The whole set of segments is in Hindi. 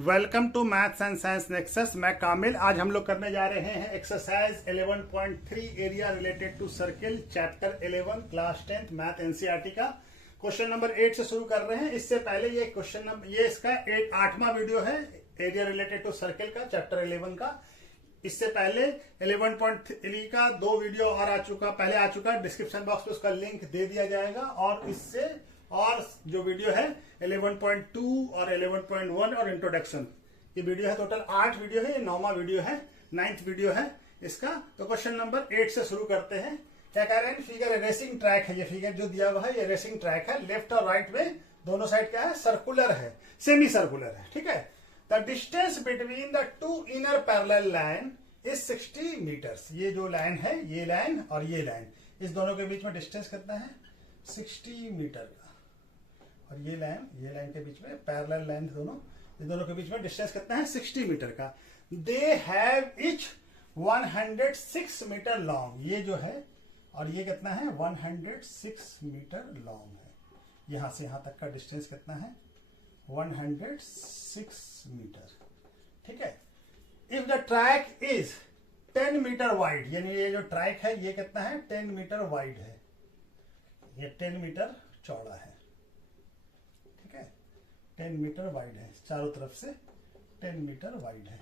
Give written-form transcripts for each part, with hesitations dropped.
Welcome to maths and science nexus. मैं कामिल। आज हम लोग करने जा रहे हैं exercise 11.3 area related to circle, chapter 11, class 10th math NCERT का क्वेश्चन नंबर 8 से शुरू कर रहे हैं। इससे पहले ये क्वेश्चन नंबर ये इसका 8वां वीडियो है एरिया रिलेटेड टू सर्किल का, चैप्टर 11 का। इससे पहले 11.3 का 2 वीडियो और पहले आ चुका। डिस्क्रिप्शन बॉक्स में उसका लिंक दे दिया जाएगा। और इससे और जो वीडियो है 11.2 और 11.1 और इंट्रोडक्शन, ये वीडियो है। टोटल 8 वीडियो है। ये 9वां वीडियो है, 9th वीडियो है इसका। तो क्वेश्चन नंबर 8 से शुरू करते हैं। क्या कह रहे हैं? फिगर रेसिंग ट्रैक है। ये फिगर जो दिया हुआ है ये रेसिंग ट्रैक है। लेफ्ट और राइट में दोनों साइड क्या है? सर्कुलर है, सेमी सर्कुलर है। ठीक है। The distance between the two inner parallel line is 60 meters. ये जो लाइन है, ये लाइन और ये लाइन, इस दोनों के बीच में डिस्टेंस कितना है? 60 मीटर का। और ये लाइन के बीच में पैरेलल लाइन, इस दोनों के बीच में डिस्टेंस कितना है? 60 मीटर का। They have each 106 meter long. ये जो है और ये कितना है? 106 मीटर लॉन्ग है। यहां से यहां तक का डिस्टेंस कितना है? 106 मीटर। ठीक है। If the track is 10 meter wide, यानी ये जो ट्रैक है ये कितना है? 10 मीटर वाइड है। ये 10 मीटर चौड़ा है। ठीक है। 10 मीटर वाइड है, चारों तरफ से 10 मीटर वाइड है,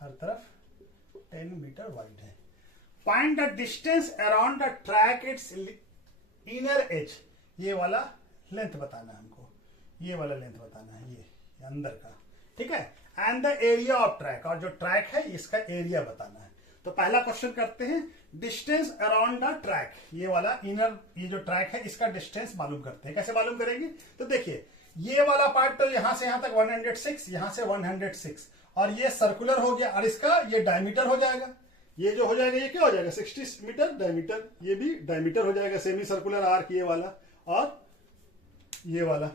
हर तरफ 10 मीटर वाइड है। Find the distance around the track it's inner as. ये वाला लेंथ बताना है हमको, ये वाला लेंथ बताना है, ये अंदर का। ठीक है। And the area of track, और जो ट्रैक है इसका एरिया बताना है। तो पहला क्वेश्चन करते हैं। डिस्टेंस अराउंड द ट्रैक, ये वाला इनर, ये जो ट्रैक है इसका डिस्टेंस मालूम करते हैं। कैसे मालूम करेंगे? तो देखिए, ये वाला पार्ट तो यहां से यहां तक 106, यहां से 106, और ये सर्कुलर हो गया, और इसका ये डायमीटर हो जाएगा। ये जो हो जाएगा ये क्या हो जाएगा? 60 मीटर डायमीटर। ये भी डायमीटर हो जाएगा, सेमी सर्कुलर आर्क ये वाला और ये वाला।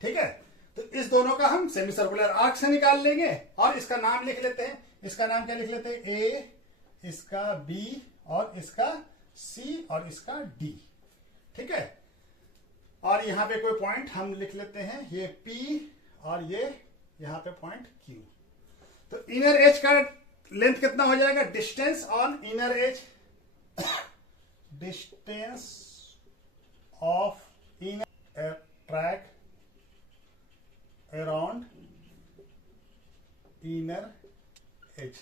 ठीक है। तो इस दोनों का हम सेमी सर्कुलर आर्क से निकाल लेंगे और इसका नाम लिख लेते हैं। इसका नाम क्या लिख लेते हैं? ए, इसका बी, और इसका सी, और इसका डी। ठीक है। और यहां पे कोई पॉइंट हम लिख लेते हैं, ये पी और ये यहां पे पॉइंट क्यू। तो इनर एज का लेंथ कितना हो जाएगा? Distance on inner as, distance of inner track around inner as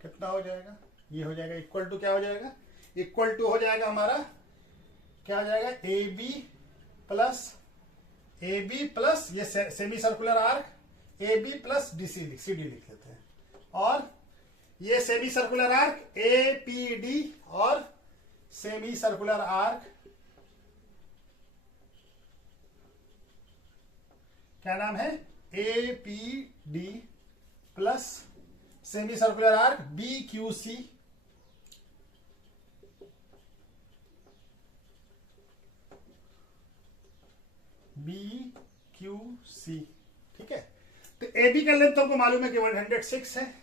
कितना हो जाएगा? ये हो जाएगा इक्वल टू, क्या हो जाएगा? इक्वल टू हो जाएगा हमारा, क्या हो जाएगा? ए बी प्लस ये semi circular arc A B plus C D लिख लेते हैं। और ये semi circular arc A P D, और सेमी सर्कुलर आर्क क्या नाम है? A P D plus semi circular arc B Q C. B Q C. ठीक है। तो ए बी का लेंथ हमको मालूम है कि 106 है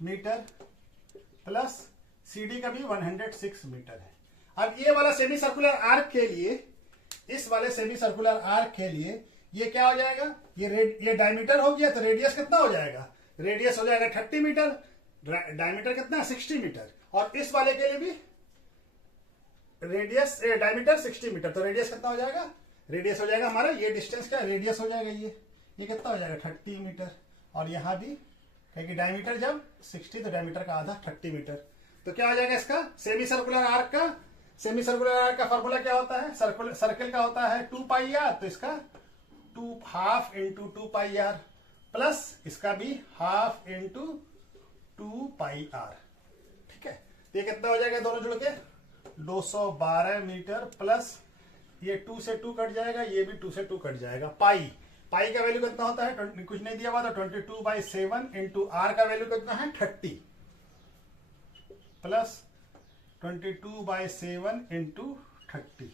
मीटर, प्लस सी डी का भी 106 मीटर है। अब ये वाला सेमी सर्कुलर आर्क के लिए, इस वाले सेमी सर्कुलर आर्क के लिए ये क्या हो जाएगा? ये डायमीटर हो गया, तो रेडियस कितना हो जाएगा? रेडियस हो जाएगा 30 मीटर, डायमीटर कितना? 60 मीटर। और इस वाले के लिए भी रेडियस डायमीटर 60 मीटर, तो रेडियस कितना हो जाएगा? रेडियस हो जाएगा हमारा, ये डिस्टेंस का रेडियस हो जाएगा, ये कितना हो जाएगा? 30 मीटर। और यहां भी, क्योंकि डायमीटर जब 60 तो डायमीटर का आधा 30 मीटर। तो क्या हो जाएगा इसका? सेमी सर्कुलर आर्क का फॉर्मूला क्या होता है? सर्किल का होता है 2 पाई आर, तो इसका 2 half into 2 pi R, plus इसका भी हाफ इंटू 2 पाई आर। ठीक है। ये कितना हो जाएगा? दोनों जुड़ के 212 मीटर, प्लस ये 2 से 2 कट जाएगा, ये भी 2 से 2 कट जाएगा। पाई का वैल्यू कितना होता है? कुछ नहीं दिया हुआ, तो 22/7 इंटू आर का वैल्यू कितना है? 30, प्लस 22/7 इंटू 30।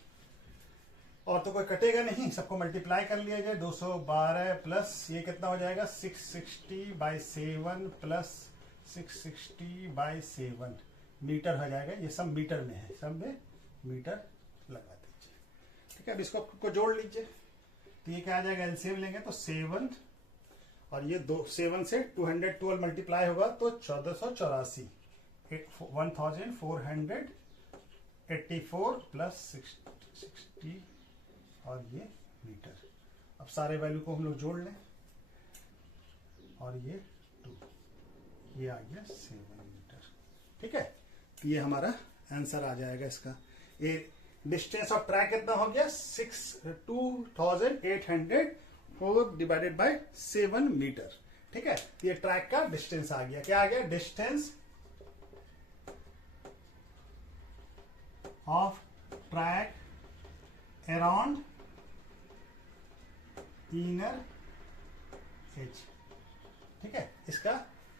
और तो कोई कटेगा नहीं, सबको मल्टीप्लाई कर लिया जाए। 212 प्लस ये कितना हो जाएगा? 660/7 प्लस 660/7 मीटर हो जाएगा। ये सब मीटर में है, सब में मीटर लगा दीजिए। ठीक है। अब इसको जोड़ लीजिए। तो ये क्या आ जाएगा? एलसीएम लेंगे तो 7 और ये 7 से 212 मल्टीप्लाई होगा तो 1484, 1484 प्लस 60 और ये मीटर। अब सारे वैल्यू को हम लोग जोड़ लें और ये 2, ये आ गया 7 मीटर। ठीक है, तो ये हमारा आंसर आ जाएगा इसका। ये डिस्टेंस ऑफ ट्रैक कितना हो गया 2804 डिवाइडेड बाय 7 मीटर। ठीक है, ये ट्रैक का डिस्टेंस आ गया। क्या आ गया? Distance of track around inner as. ठीक है,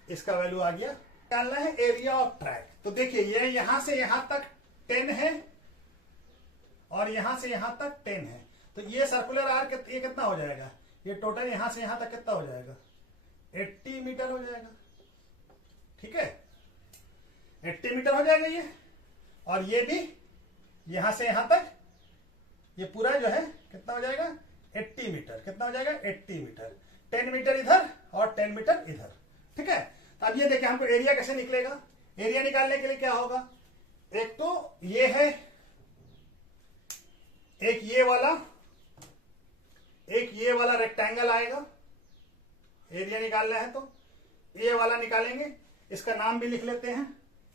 इसका वैल्यू आ गया। निकालना है एरिया ऑफ ट्रैक। तो देखिए ये यहां से यहां तक 10 है और यहां से यहां तक 10 है, तो ये सर्कुलर आर्क ये कितना हो जाएगा? ये टोटल यहां से यहां तक कितना हो जाएगा? 80 मीटर हो जाएगा। ठीक है, 80 मीटर हो जाएगा ये। और ये भी यहां से यहां तक ये पूरा जो है कितना हो जाएगा? 80 मीटर। कितना हो जाएगा? 80 मीटर। 10 मीटर इधर और 10 मीटर इधर। ठीक है, तो अब ये देखिए हमको एरिया कैसे निकलेगा। एरिया निकालने के लिए क्या होगा? एक तो ये है, एक ये वाला रेक्टेंगल आएगा। एरिया निकालना है तो ये वाला निकालेंगे। इसका नाम भी लिख लेते हैं।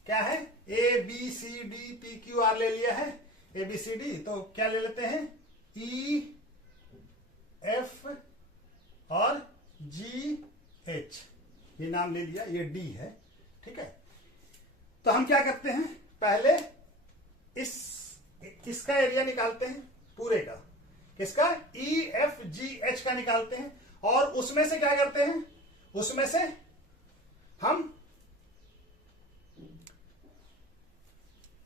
क्या है? A B C D P Q R ले लिया है, ए बी सी डी। तो क्या ले लेते हैं? ई एफ और जी एच, ये नाम ले लिया, ये डी है। ठीक है, तो हम क्या करते हैं? पहले इसका एरिया निकालते हैं पूरे का। किसका? ई एफ जी एच का निकालते हैं। और उसमें से क्या करते हैं? उसमें से हम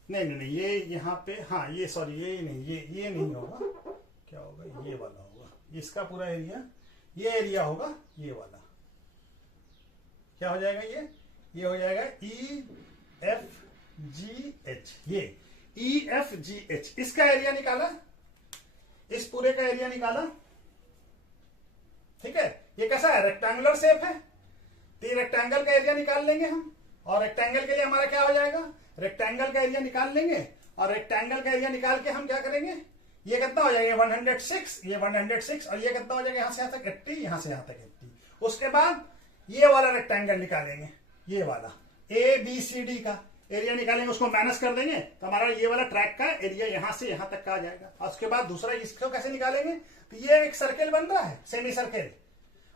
नहीं, ये यहां पे, हाँ ये सॉरी, ये नहीं, ये नहीं होगा। क्या होगा? ये वाला होगा। इसका पूरा एरिया, ये एरिया होगा ये वाला। क्या हो जाएगा? ये हो जाएगा ई एफ जी एच। ये ई एफ जी एच, इसका एरिया निकाला, इस पूरे का एरिया निकाला। ठीक है, ये कैसा है? रेक्टेंगुलर शेप है, तो ये रेक्टेंगल का एरिया निकाल लेंगे हम। और रेक्टेंगल के लिए हमारा क्या हो जाएगा? रेक्टेंगल का एरिया निकाल लेंगे। और रेक्टेंगल का एरिया निकाल के हम क्या करेंगे? ये कितना हो जाएगा? 106, ये 106, और ये कितना हो जाएगा? यहां से यहां तक 80, यहां से यहां तक 80। उसके बाद ये वाला रेक्टेंगल निकालेंगे, ये वाला ए बी सी डी का एरिया निकालेंगे, उसको माइनस कर देंगे तो हमारा ये वाला ट्रैक का एरिया यहां से यहां तक का आ जाएगा। और उसके बाद दूसरा इसको कैसे निकालेंगे? तो ये एक सर्किल बन रहा है, सेमी सर्किल,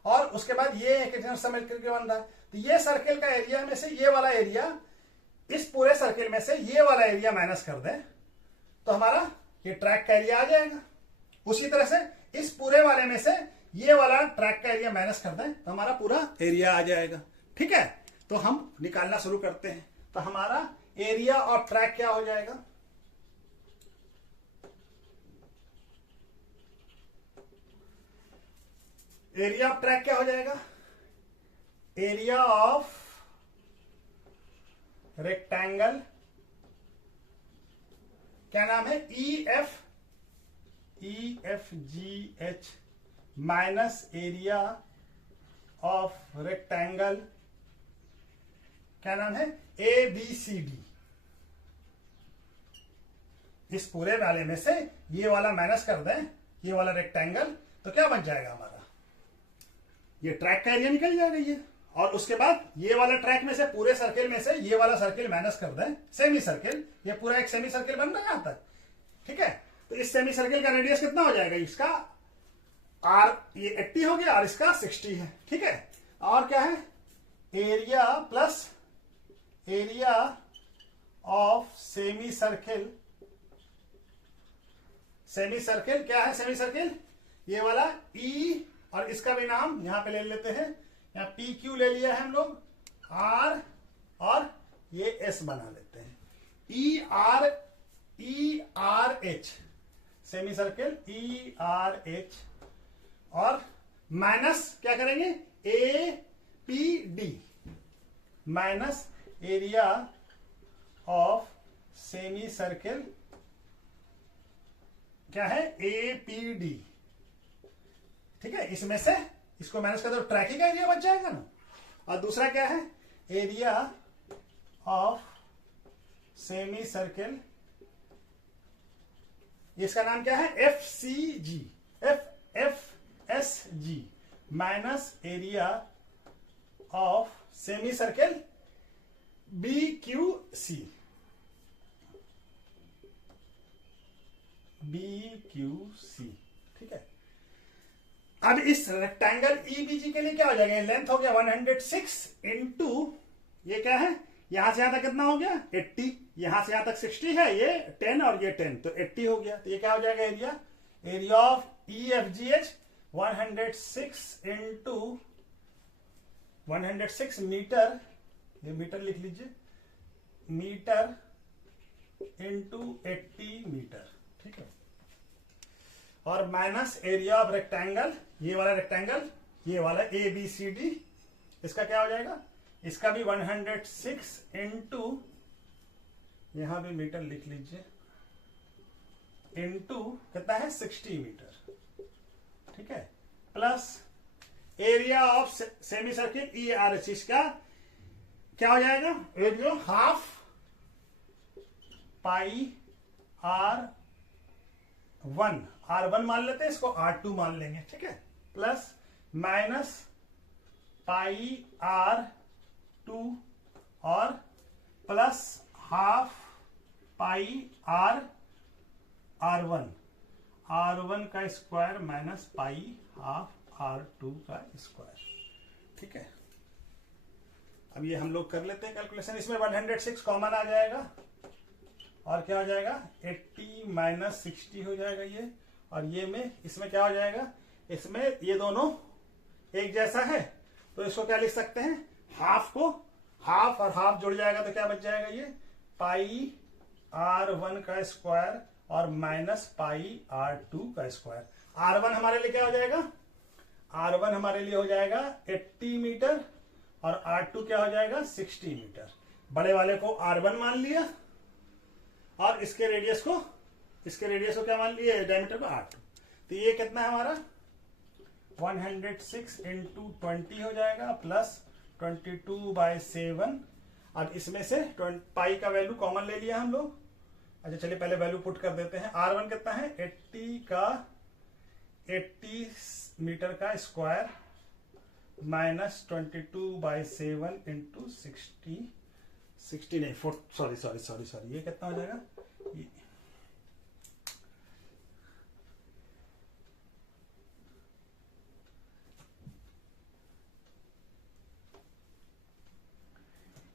और उसके बाद ये एक सर्किल बन रहा है। तो ये सर्किल का एरिया में से ये वाला एरिया, इस पूरे सर्किल में से ये वाला एरिया माइनस कर दें तो हमारा ये ट्रैक का एरिया आ जाएगा। उसी तरह से इस पूरे वाले में से ये वाला ट्रैक का एरिया माइनस कर दें तो हमारा पूरा एरिया आ जाएगा। ठीक है, तो हम निकालना शुरू करते हैं। तो हमारा एरिया और ट्रैक क्या हो जाएगा? एरिया ऑफ ट्रैक क्या हो जाएगा? एरिया ऑफ रेक्टेंगल, क्या नाम है? E F G H minus area of rectangle, क्या नाम है? A B C D. इस पूरे वाले में से ये वाला माइनस कर दें, ये वाला रेक्टेंगल, तो क्या बन जाएगा हमारा? ये ट्रैक का एरिया निकल जाएगा ये। और उसके बाद ये वाला ट्रैक में से, पूरे सर्किल में से ये वाला सर्किल माइनस कर दें, सेमी सर्किल, ये पूरा एक सेमी सर्किल बन रहा है यहां तक। ठीक है, तो इस सेमी सर्किल का रेडियस कितना हो जाएगा? इसका आर, ये 80 हो गया और इसका 60 है। ठीक है, और क्या है? Area plus area of semi circle. Semi circle क्या है? सेमी सर्किल ये वाला ई, और इसका भी नाम यहां पे ले लेते हैं, यहां पी क्यू ले लिया है हम लोग, आर और ये एस बना लेते हैं। ई R H, semi circle E R H, और माइनस क्या करेंगे? ए P D minus area of semi circle, क्या है? A P D. ठीक है, इसमें से इसको माइनस कर दो, ट्रैक ही का एरिया बच जाएगा ना। और दूसरा क्या है, एरिया ऑफ सेमी सर्किल, इसका नाम क्या है, F C G, F S G minus area of semi circle B Q C, B Q C. ठीक है, अब इस रेक्टेंगल ईबीजी के लिए क्या हो जाएगा, लेंथ हो गया 106 इंटू ये क्या है, यहां से यहां तक कितना हो गया 80, यहां से यहां तक 60 है, ये 10 और ये 10, तो 80 हो गया। तो ये क्या हो जाएगा area, area of E F G H 106 into 106 meter, ये मीटर लिख लीजिए, मीटर इंटू 80 मीटर। ठीक है, और माइनस एरिया ऑफ रेक्टेंगल, ये वाला रेक्टेंगल, ये वाला ए बी सी डी, इसका क्या हो जाएगा, इसका भी 106 इंटू, यहां भी मीटर लिख लीजिए, इंटू कितना है 60 मीटर। ठीक है, plus area of semi circle E R H, इसका क्या हो जाएगा, area half pi R one, R1 मान लेते हैं, इसको R2 मान लेंगे। ठीक है, प्लस माइनस पाई R2 और प्लस हाफ पाई R1 का square minus pi half R2 का स्क्वायर। ठीक है, अब ये हम लोग कर लेते हैं कैलकुलेशन, इसमें 106 कॉमन आ जाएगा और क्या हो जाएगा 80 माइनस 60 हो जाएगा ये, और ये में इसमें क्या हो जाएगा, इसमें ये दोनों एक जैसा है तो इसको क्या लिख सकते हैं, हाफ को, हाफ और हाफ जुड़ जाएगा तो क्या बच जाएगा, ये पाई R1 का स्क्वायर और माइनस पाई R2 का स्क्वायर। R1 हमारे लिए क्या हो जाएगा, R1 हमारे लिए हो जाएगा 80 मीटर और R2 क्या हो जाएगा 60 मीटर। बड़े वाले को R1 मान लिया और इसके रेडियस को क्या मान लिया, डायमीटर को R2। तो ये कितना है हमारा 106 इंटू 20 हो जाएगा प्लस 22/7। अब इसमें से पाई का वैल्यू कॉमन ले लिया हम लोग। अच्छा चलिए पहले वैल्यू पुट कर देते हैं। R1 कितना है 80 मीटर का स्क्वायर माइनस 22/7 इंटू 60 नहीं, सॉरी ये कितना हो जाएगा,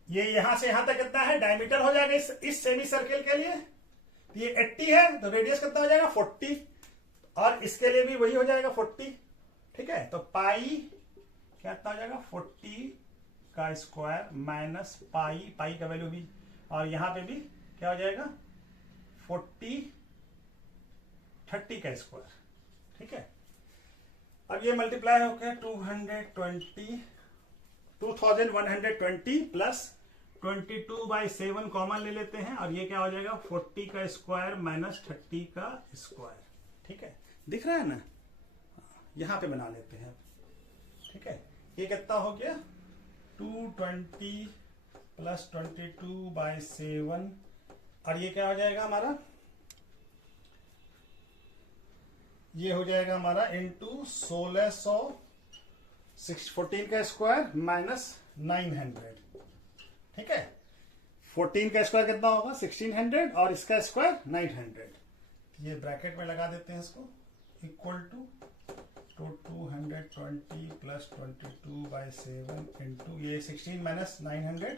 ये यहां से यहां तक कितना है, डायमीटर हो जाएगा इस सेमी सर्किल के लिए, तो ये 80 है तो रेडियस कितना हो जाएगा 40, और इसके लिए भी वही हो जाएगा 40। ठीक है, तो पाई कितना हो जाएगा 40 का स्क्वायर माइनस पाई का वैल्यू भी, और यहां पे भी क्या हो जाएगा 30 का स्क्वायर। ठीक है, अब ये मल्टीप्लाई हो गया 2120 प्लस 22/7 कॉमन ले लेते हैं और ये क्या हो जाएगा 40 का स्क्वायर माइनस 30 का स्क्वायर। ठीक है, दिख रहा है ना, यहां पे बना लेते हैं। ठीक है, ये कितना हो गया 220 प्लस 22/7, और ये क्या हो जाएगा हमारा, ये हो जाएगा हमारा इंटू 1600, 14 का स्क्वायर माइनस 900। ठीक है, 14 का स्क्वायर कितना होगा 1600 और इसका स्क्वायर 900। ये ब्रैकेट में लगा देते हैं इसको, इक्वल टू 220 प्लस 22/7 इंटू ये 16 माइनस 900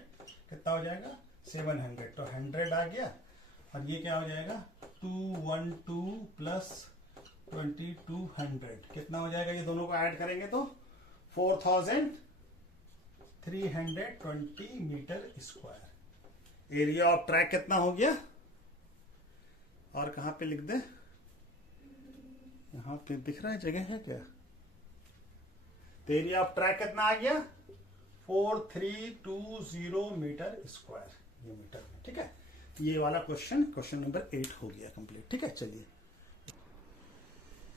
कितना हो जाएगा 700, तो 100 आ गया, और ये क्या हो जाएगा 212 प्लस 2200 कितना हो जाएगा, ये दोनों को ऐड करेंगे तो 4320 meter square. Area of track कितना हो गया, और कहां पे लिख दे, यहां पे दिख रहा है जगह है क्या, तो एरिया ऑफ ट्रैक कितना आ गया 4320 मीटर स्क्वायर, ये मीटर में। ठीक है, ये वाला क्वेश्चन नंबर 8 हो गया कंप्लीट। ठीक है, चलिए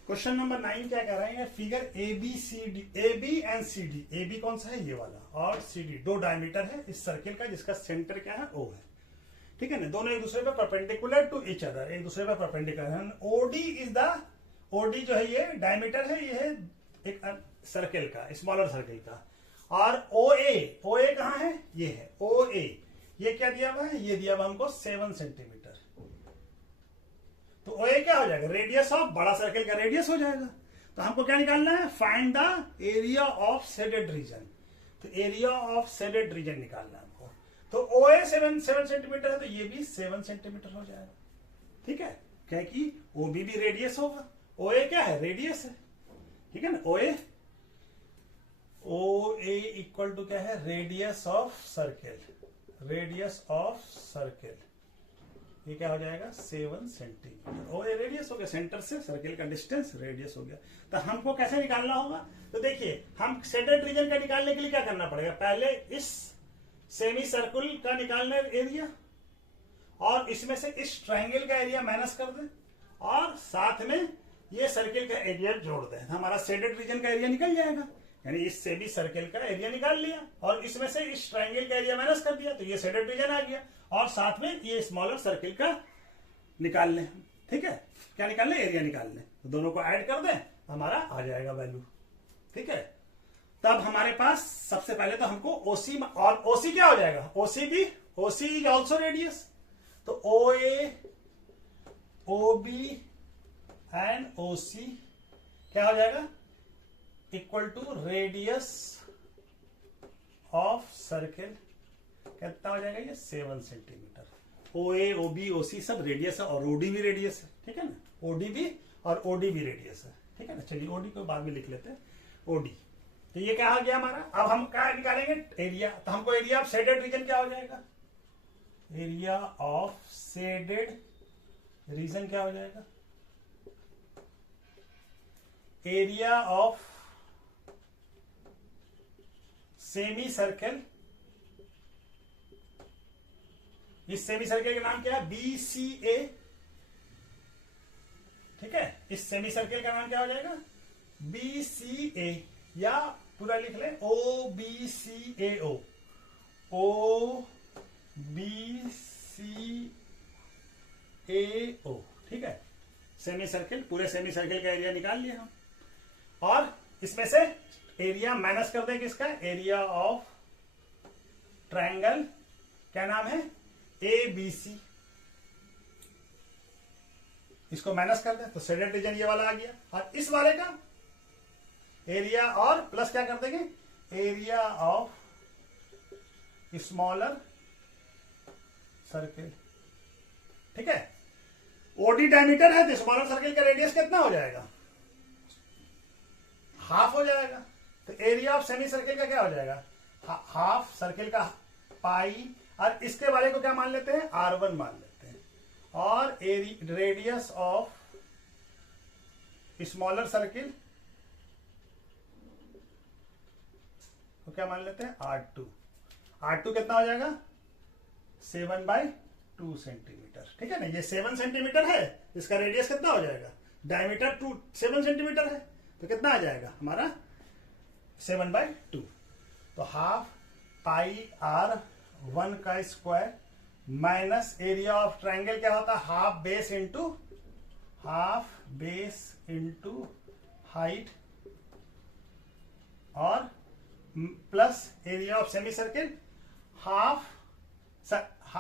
क्वेश्चन नंबर 9 क्या कह रहे हैं, figure A B and C D. A B कौन सा है, ये वाला, और सी डी दो डायमीटर है इस सर्किल का जिसका सेंटर क्या है, ओ है। ठीक है ना, दोनों एक दूसरे पे परपेंडिकुलर टू ईच अदर, एक दूसरे पे परपेंडिकुलर है। ओडी इज द, ओडी जो है ये डायमीटर है, ये है एक सर्किल का, स्मॉलर सर्किल का। और ओ ए कहाँ है, ये है ओ ए। ये क्या दिया हुआ है, ये दिया हुआ हमको 7 सेंटीमीटर। तो ओ ए क्या हो जाएगा, रेडियस ऑफ, बड़ा सर्किल का रेडियस हो जाएगा। तो हमको क्या निकालना है, find the area of shaded region. तो एरिया ऑफ शेडेड रीजन निकालना है हमको। तो ओ ए 7 सेंटीमीटर है, तो ये भी 7 सेंटीमीटर हो जाएगा। ठीक है, क्या कि ओ बी भी रेडियस होगा, ओ ए क्या है, रेडियस है। ठीक है ना, ओ ए इक्वल टू क्या है, radius of circle, radius of circle. ये क्या हो जाएगा, 7 सेंटीमीटर। ओ ए रेडियस हो गया, सेंटर से सर्किल का डिस्टेंस रेडियस हो गया। तो हमको कैसे निकालना होगा, तो देखिए हम शेडेड रीजन का निकालने के लिए क्या करना पड़ेगा, पहले इस सेमी सर्कुल का निकालना एरिया, और इसमें से इस ट्रायंगल का एरिया माइनस कर दें, और साथ में ये सर्किल का एरिया जोड़ दें, हमारा शेडेड रीजन का एरिया निकल जाएगा। यानी इस सेमी सर्किल का एरिया निकाल लिया, और इसमें से इस ट्रायंगल का एरिया माइनस कर दिया, तो ये शेडेड रीजन आ गया। और साथ में ये स्मॉलर सर्किल का निकाल लें। ठीक है, क्या निकाल लें, एरिया निकाल लें। तो दोनों को ऐड कर दें, हमारा आ जाएगा वैल्यू। ठीक है, तब हमारे पास सबसे पहले तो हमको ओसी, और ओसी क्या हो जाएगा, ओसी इज ऑल्सो रेडियस। तो ओ ए, ओ बी एंड ओ सी क्या हो जाएगा, equal to radius of circle. कितना हो जाएगा, ये 7 सेंटीमीटर। ओ ए, ओ बी, ओ सी सब रेडियस है, और ओडी भी रेडियस है। ठीक है ना, ओडी भी और ओडी भी रेडियस है। ठीक है ना, चलिए ओडी को बाद में लिख लेते हैं, ओडी। तो ये क्या आ गया हमारा। अब हम क्या निकालेंगे, एरिया। तो हमको एरिया ऑफ शेडेड रीजन क्या हो जाएगा, एरिया ऑफ शेडेड रीजन क्या हो जाएगा, एरिया ऑफ सेमी सर्किल। इस सेमी सर्किल का नाम क्या है, बी सी ए। ठीक है, इस सेमी सर्किल का नाम क्या हो जाएगा, बी सी ए, या पूरा लिख ले, ओ बी सी ए ओ, ओ बी सी ए ओ। ठीक है, सेमी सर्किल, पूरे सेमी सर्किल का एरिया निकाल लिया हम, और इसमें से एरिया माइनस कर दें किसका, एरिया ऑफ ट्रायंगल, क्या नाम है, ए बी सी। इसको माइनस कर दें तो शेडेड रीजन ये वाला आ गया, और इस वाले का एरिया, और प्लस क्या कर देंगे, एरिया ऑफ स्मॉलर सर्किल। ठीक है, ओडी डायमीटर है, तो स्मॉलर सर्किल का रेडियस कितना हो जाएगा, हाफ हो जाएगा। तो एरिया ऑफ सेमी सर्किल का क्या हो जाएगा, हाफ सर्किल का पाई, और इसके वाले को क्या मान लेते हैं, R1 मान लेते हैं, और रेडियस ऑफ स्मॉलर सर्किल तो क्या मान लेते हैं, R2। R2 कितना हो जाएगा, 7/2 सेंटीमीटर। ठीक है ना, ये 7 सेंटीमीटर है, इसका रेडियस कितना हो जाएगा, डायमीटर 7 सेंटीमीटर है, तो कितना आ जाएगा हमारा 7/2। तो हाफ पाई R1 का square minus area of triangle क्या होता है, हाफ बेस इंटू हाइट, और plus area of semi circle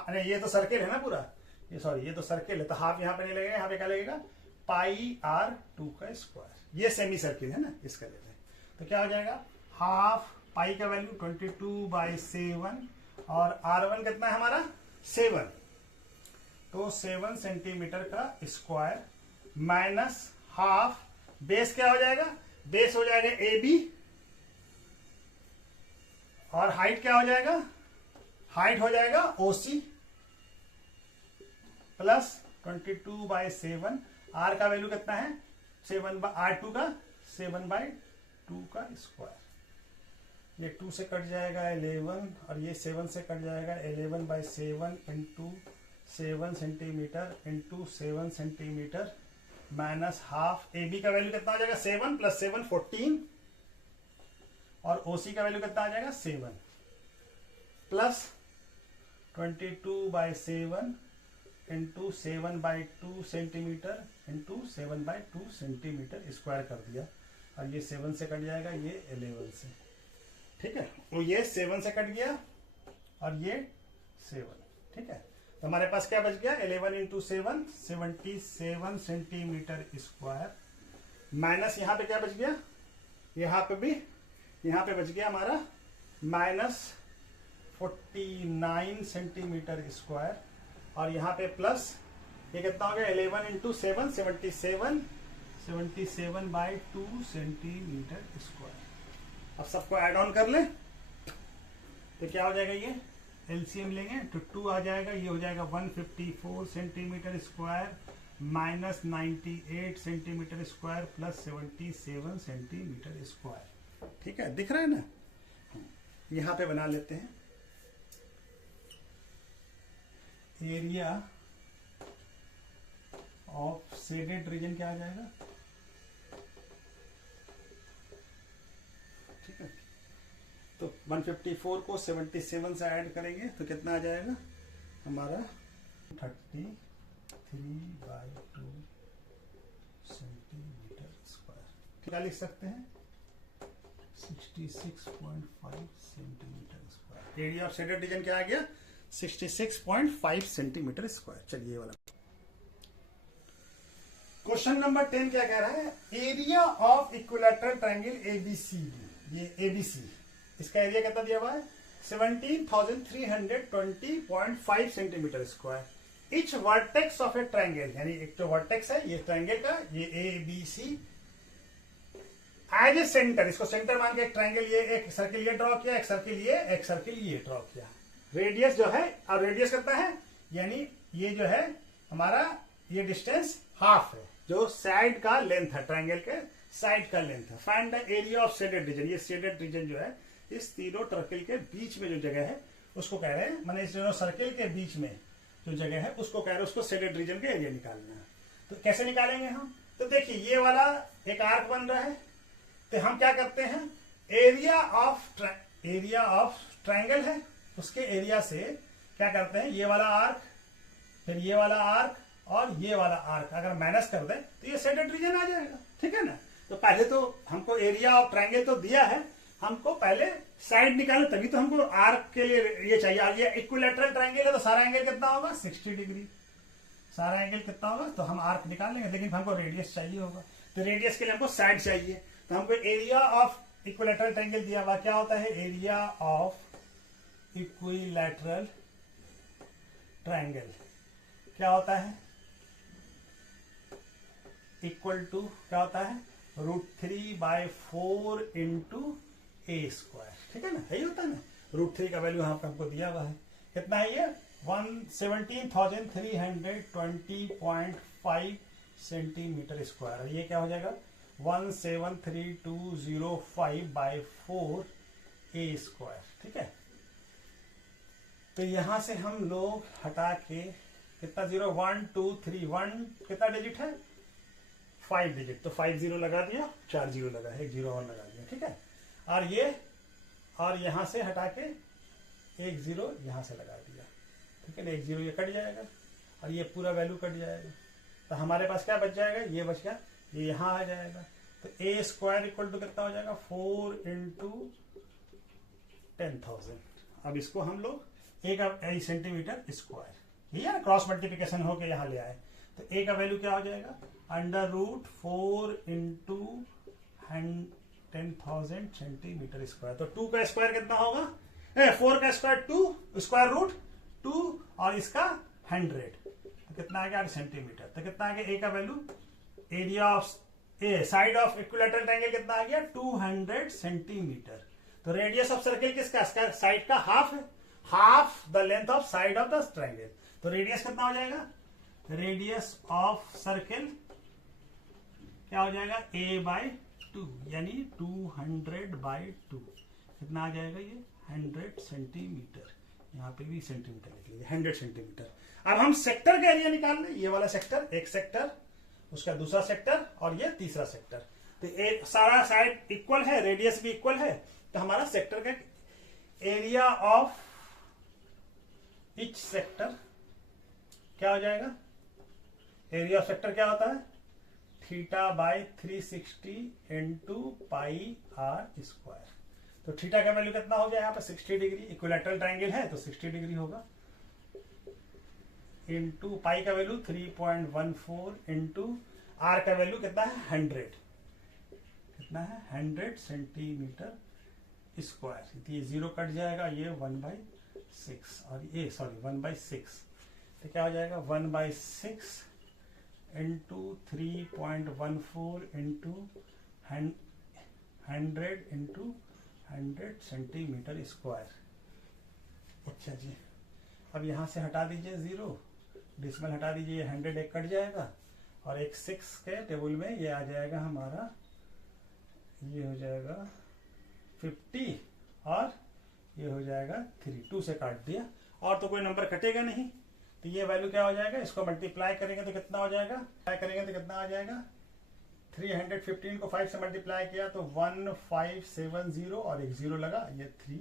नहीं, ये तो सर्किल है ना पूरा, ये सॉरी, ये तो सर्किल है, तो हाफ यहां पे नहीं लगेगा, यहां पे क्या लगेगा, पाई R2 का स्क्वायर। ये सेमी सर्किल है ना, इसका लेते हैं, तो क्या हो जाएगा, हाफ पाई का वैल्यू 22/7, और R1 कितना है हमारा, 7, तो 7 सेंटीमीटर का स्क्वायर, माइनस हाफ बेस क्या हो जाएगा, बेस हो जाएगा AB, और हाइट क्या हो जाएगा, हाइट हो जाएगा OC, प्लस 22/7, R का वैल्यू कितना है, R2 का 7/2 का स्क्वायर। ये 2 से कट जाएगा 11, और ये 7 से कट जाएगा 11/7 into 7 centimeter into 7 centimeter minus half. A B का वैल्यू कितना हो जाएगा 7 प्लस 7 14 और ओ सी का वैल्यू कितना आ जाएगा 7 plus 22/7 into 7/2 centimetre into 7/2 centimetre square कर दिया और ये 7 से कट जाएगा, ये 11 से। ठीक है, तो ये 7 से कट गया और ये 7। ठीक है, तो हमारे पास क्या बच गया 11 इंटू 7 77 सेंटीमीटर स्क्वायर माइनस यहाँ पे क्या बच गया, यहाँ पे भी यहाँ पे बच गया हमारा माइनस 49 सेंटीमीटर स्क्वायर और यहाँ पे प्लस ये कितना हो गया 11 इंटू 7 77/2 सेंटीमीटर स्क्वायर। अब सबको ऐड ऑन कर ले तो क्या हो जाएगा, ये एलसीएम लेंगे तो 2 आ जाएगा, ये हो जाएगा 154 centimetre square minus 98 centimetre square plus 77 centimetre square. ठीक है, दिख रहा है ना। यहां पे बना लेते हैं एरिया ऑफ शेडेड रीजन क्या आ जाएगा। ठीक है, तो 154 को 77 से ऐड करेंगे तो कितना आ जाएगा हमारा 33/2 सेंटीमीटर स्क्वायर। क्या लिख सकते हैं 66.5 centimetre square. Area of shaded region क्या आ गया 66.5 सेंटीमीटर स्क्वायर। चलिए ये वाला क्वेश्चन नंबर 10 क्या कह रहा है, area of equilateral triangle ABCD. ये एबीसी इसका एरिया कितना दिया हुआ है 17,320.5 centimeter square. Each vertex of a triangle, यानी एक तो वर्टेक्स है ये ट्रायंगल का, ये A B C as a center, इसको सेंटर मान के एक ट्रायंगल ये एक सर्किल ये ड्रॉ किया, एक सर्किल ये ड्रॉ किया। रेडियस जो है, अब रेडियस कितना है, यानी ये जो है हमारा ये डिस्टेंस हाफ है, जो साइड का लेंथ है, ट्रायंगल के साइड का लेंथ है। Find the area of shaded region. ये शेडेड रीजन जो है इस तीनों सर्किल के बीच में जो जगह है उसको कह रहे हैं, माने इस दोनों सर्किल के बीच में जो जगह है उसको कह रहे हैं, उसको शेडेड रीजन का एरिया निकालना है। तो कैसे निकालेंगे हम, तो देखिए ये वाला एक आर्क बन रहा है, तो हम क्या करते हैं एरिया ऑफ ट्रायंगल है उसके एरिया से क्या करते हैं, ये वाला आर्क फिर ये वाला आर्क और ये वाला आर्क अगर माइनस कर दें तो ये शेडेड रीजन आ जाएगा। ठीक है ना, तो पहले तो हमको एरिया ऑफ ट्रायंगल तो दिया है, हमको पहले साइड निकालना, तभी तो हमको आर्क के लिए ये चाहिए। अब ये इक्विलैटरल ट्रायंगल है तो सारा एंगल कितना होगा 60 डिग्री, सारा एंगल कितना होगा, तो हम आर्क निकाल लेंगे, लेकिन हमको रेडियस चाहिए होगा, तो रेडियस के लिए हमको साइड चाहिए। तो हमको एरिया ऑफ इक्विलैटरल ट्रायंगल दिया हुआ क्या होता है, एरिया ऑफ इक्विलैटरल ट्रायंगल क्या होता है, इक्वल टू क्या होता है √3/4 इंटू ए स्क्वायर। ठीक है ना, यही होता है ना, √3 का वैल्यू यहाँ पे हमको दिया हुआ है, कितना है ये 17,320.5 सेंटीमीटर स्क्वायर। और ये क्या हो जाएगा 173,205/4 ए स्क्वायर। ठीक है, तो यहां से हम लोग हटा के कितना 0 1 2 3 1 कितना डिजिट है 5 डिजिट, तो 5 0 लगा दिया, 4 0 लगा, एक 0 और लगा दिया। ठीक है, और ये और यहां से हटा के एक 0 यहां से लगा दिया। ठीक है ना, एक 0 ये कट जाएगा और ये पूरा वैल्यू कट जाएगा, तो हमारे पास क्या बच जाएगा, ये बच गया, ये यहां आ जाएगा, तो ए स्क्वायर इक्वल टू कितना हो जाएगा 4 इंटू 10,000। अब इसको हम लोग एक सेंटीमीटर स्क्वायर, ये है क्रॉस मल्टीप्लीकेशन होके यहां ले आए, तो ए का वैल्यू क्या हो जाएगा √4 इंटू 10,000 सेंटीमीटर स्क्वायर। तो 2 का स्क्वायर कितना होगा, 4 का स्क्वायर 2 स्क्वायर रूट 2 और इसका 100, तो कितना आ गया सेंटीमीटर। तो कितना आ गया ए का value, area of A side of equilateral triangle कितना आ गया 200 सेंटीमीटर। तो रेडियस ऑफ सर्किल किसका, साइड का हाफ है, half the length of side of the triangle. तो रेडियस कितना हो जाएगा, रेडियस ऑफ सर्किल क्या हो जाएगा a/2 यानी 200/2 कितना आ जाएगा, ये 100 सेंटीमीटर, यहाँ पे भी सेंटीमीटर लिख लीजिए 100 सेंटीमीटर। अब हम सेक्टर का एरिया निकाल लें, ये वाला सेक्टर, एक सेक्टर उसका दूसरा सेक्टर और ये तीसरा सेक्टर। तो सारा साइड इक्वल है, रेडियस भी इक्वल है, तो हमारा सेक्टर का एरिया ऑफ ईच सेक्टर क्या हो जाएगा? एरिया ऑफ सेक्टर क्या होता है? Theta by 360 into pi R square. तो थीटा का वैल्यू कितना हो गया यहाँ पे? 60 डिग्री। इक्विलैटरल ट्रायंगल है तो 60 डिग्री होगा, इंटू पाई का वैल्यू 3.14 इंटू आर का वैल्यू कितना है? 100। कितना है? 100 सेंटीमीटर स्क्वायर। तो ये 0 कट जाएगा, ये 1/6 और ये सॉरी 1/6, तो क्या हो जाएगा? 1/6 into 3.14 into 100 into 100 centimetre square. अच्छा जी, अब यहां से हटा दीजिए 0, डिसमल हटा दीजिए, 100 एक कट जाएगा और एक 6 के टेबल में ये आ जाएगा हमारा, ये हो जाएगा 50 और ये हो जाएगा 3, 2 से काट दिया और तो कोई नंबर कटेगा नहीं। तो ये वैल्यू क्या हो जाएगा? इसको मल्टीप्लाई करेंगे तो कितना हो जाएगा? 315 को 5 से मल्टीप्लाई किया तो 1570 और एक 0 लगा, ये 3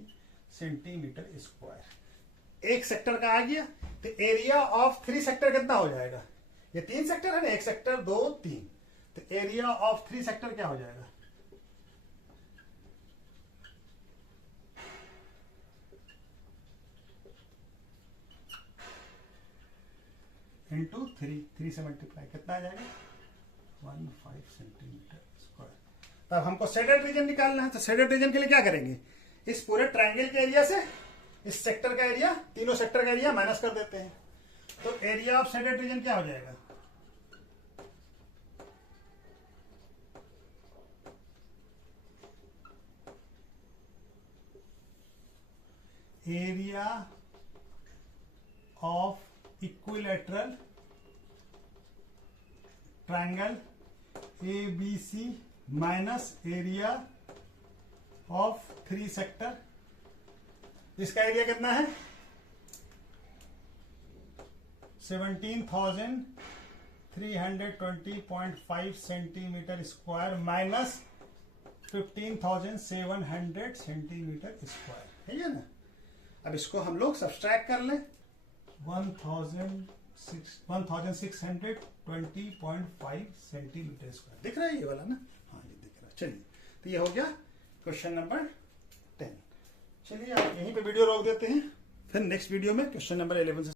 सेंटीमीटर स्क्वायर। एक सेक्टर का आ गया। तो एरिया ऑफ 3 सेक्टर कितना हो जाएगा? ये 3 सेक्टर है ना, 1 सेक्टर 2 3, तो एरिया ऑफ 3 सेक्टर क्या हो जाएगा? इंटू 3 से मल्टीप्लाई कितना आ जाएगा? 15 सेंटीमीटर स्क्वायर। तब हमको शेडेड रीजन निकालना है, तो शेडेड रीजन के लिए क्या करेंगे? इस पूरे ट्रायंगल के एरिया से इस सेक्टर का एरिया, तीनों सेक्टर का एरिया माइनस कर देते हैं। तो एरिया ऑफ शेडेड रीजन क्या हो जाएगा? Area of equilateral triangle ABC minus area of 3 sector. इसका एरिया कितना है? 17,320.5 centimeter square minus 15,700 centimetre square, है ना। अब इसको हम लोग सब्सट्रैक्ट कर लें। 1620.5 सेंटीमीटर स्क्वायर दिख रहा है ये वाला ना? हाँ ये दिख रहा है। चलिए, तो ये हो गया क्वेश्चन नंबर 10। चलिए आप यहीं पे वीडियो रोक देते हैं, फिर नेक्स्ट वीडियो में क्वेश्चन नंबर 11 से